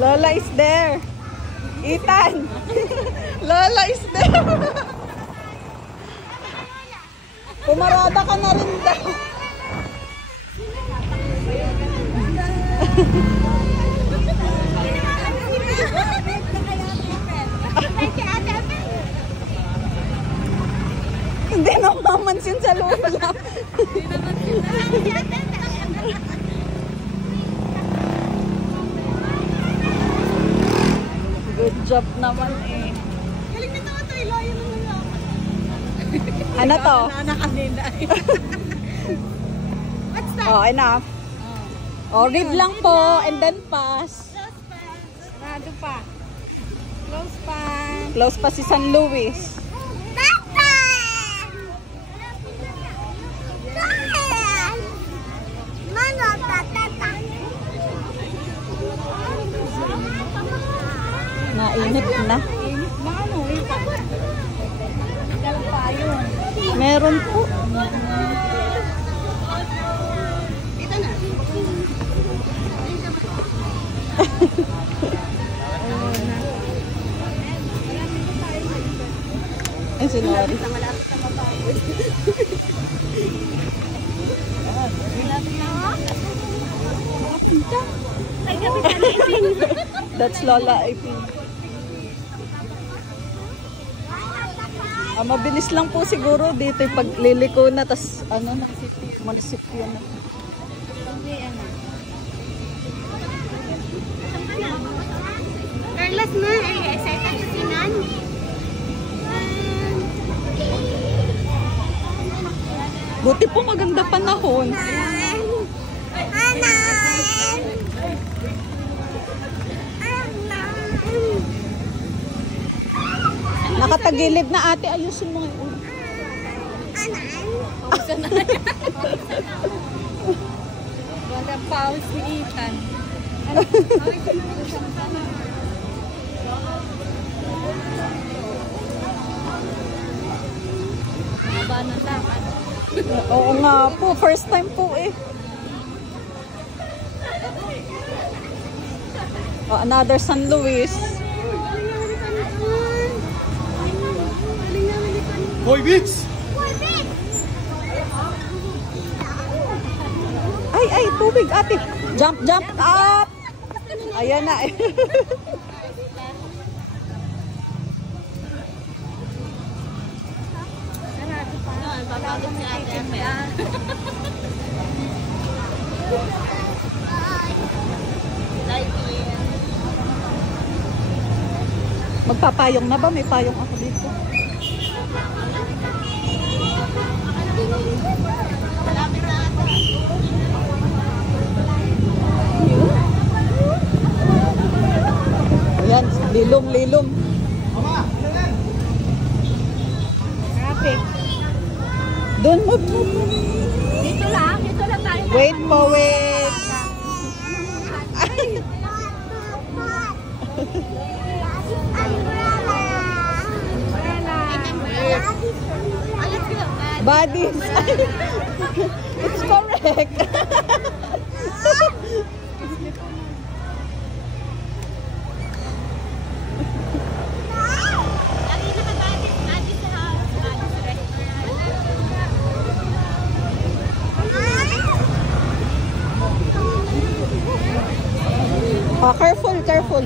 Lola is there. Ethan. Lola is there. Pumarada ka na rin daw. Hindi na mamansin sa Lola. Good job naman eh. Galing na naman tayo, layo naman ako. Ano to? Wala kanina eh. What's that? Oh, enough. Oh, read lang po and then pass. Rado pa. Close pa. Close pa si San Luis. Nainit na. Init na ano eh. Dalang pa yun. Meron po. Ito na. Ay, sinori. Malapit sa matapos. That's Lola, I think. Mabilis lang po siguro dito yung pagliliko na, tas ano na, munisipyo na. Carlos na, excited na si Nan. Buti po maganda panahon. Nakatagilid na ate, ayusin mo yung ulo. Walang pause si Ethan. Baba na lakad. Oo nga po, first time po eh. Oh, another San Luis. Boy Beats! Ay, tubig ate. Jump, jump up! Ayan na eh. Babagod si ate Ame. Magpapayong na ba? May payong ako dito. Ayan, lilom. Traffic. Doon mo. Dito lang tayo. Wait po, wait. Bodies. It's correct. Careful.